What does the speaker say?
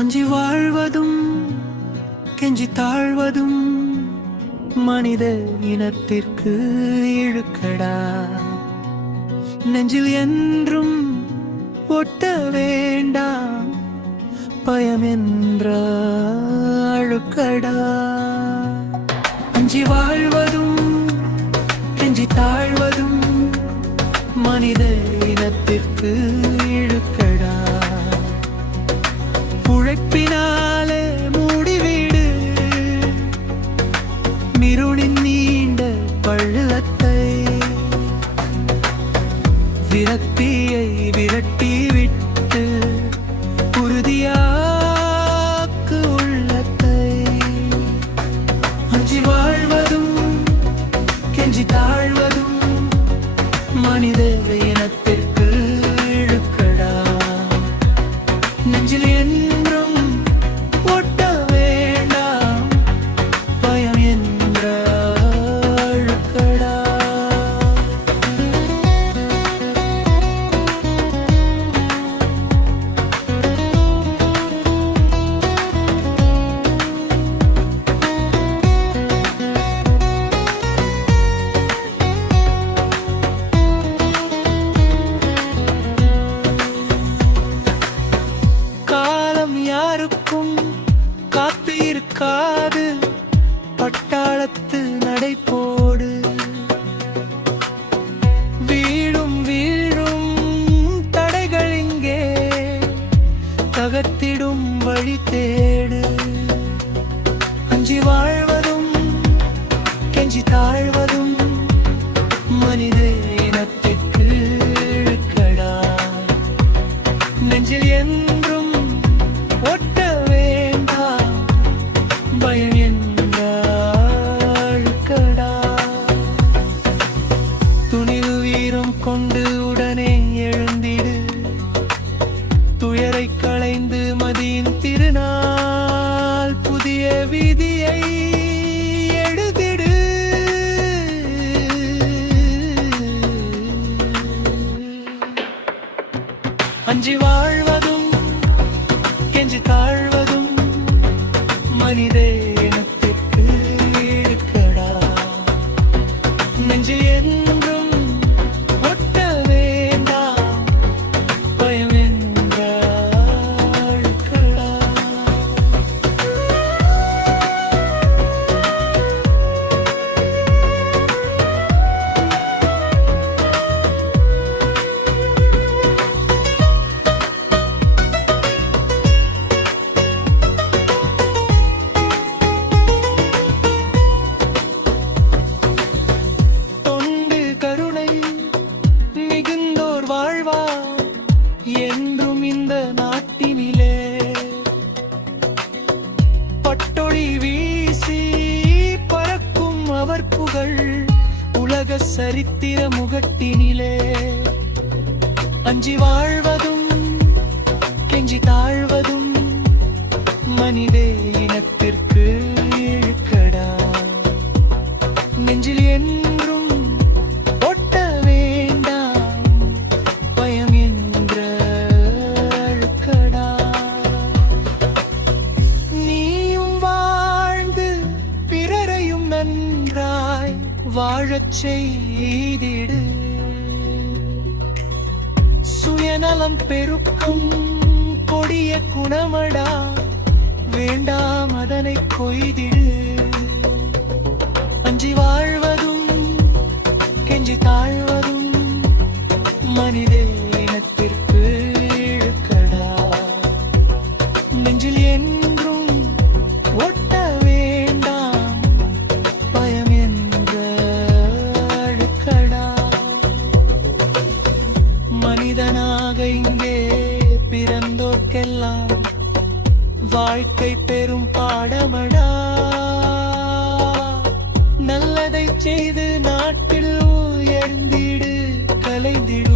அஞ்சி வாழ்வதும் கெஞ்சி தாழ்வதும் மனித இனத்திற்கு இழுக்கடா. நெஞ்சில் என்றும் ஒட்ட வேண்டாம் பயம் என்ற அழுக்கடா. அஞ்சி வாழ்வதும் கெஞ்சி தாழ்வதும் மனித இனத்திற்கு இழுக்கடா. உழைப்பினாலே மூடிவிடு மிருளின் நீண்ட பள்ளத்தை. விரக்தியை விரட்டி விட்டு உறுதியாக்கு உள்ளத்தை. அஞ்சி வாழ்வதும் கெஞ்சி தாழ்வதும் மனித இனத்திற்கு இழுக்கடா. நெஞ்சில் என்றும் ஒட்ட வேண்டாம் பயம் என்ற அழுக்கடா. யாருக்கும் காத்து இருக்காது பட்டாளத்து நடை போடு. வீழும் வீழும் தடைகள் இங்கே தகர்த்திடும் வழி தேடு. அஞ்சி வாழ்வதும் கெஞ்சி தாழ்வதும் மனித இனத்திற்கு இழுக்கடா. நெஞ்சில் என்றும் ஒட்ட வேண்டாம் பயம் என்ற அழுக்கடா. துணிவு வீரம் கொண்டு உடனே எழுந்திடு. துயரை களைந்து மதியின் திருநாள் புதிய விதியை எழுதிடு. அஞ்சி வாழ்வதும் கெஞ்சி தாழ்வதும் மனித இனத்திற்கு இழுக்கடா. நெஞ்சில் என்றும் ஒட்ட வேண்டாம் பயம் என்ற அழுக்கடா. என்றும் இந்த நாட்டினிலே பட்டொளி வீசி பறக்கும் அவர் புகழ் உலக சரித்திர முகட்டினிலே. அஞ்சி வாழ்வதும் கெஞ்சி தாழ்வதும் மனித இனத்திற்கு இழுக்கடா. நெஞ்சில் என்றும் ஒட்ட வேண்டாம் பயம் என்ற அழுக்கடா. நீயும் வாழ்ந்து பிறரையும் நன்றாய் வாழச் செய்திடு. சுயநலம் பெருக்கும் கொடிய குணமடா வேண்டாம் அதனை கொய்திடு. அஞ்சி வாழ்வதும் கெஞ்சி தாழ்வதும் மனித இனத்திற்கு இழுக்கடா. நெஞ்சில் என்றும் ஒட்ட வேண்டாம் பயம் என்ற அழுக்கடா. மனிதனாக இங்கே பிறந்தோர்க்கெல்லாம் வாழ்க்கை பெரும் பாடமடா. நல்லதை செய்து நாட்டில் உயர்ந்திடு கலைந்திடு.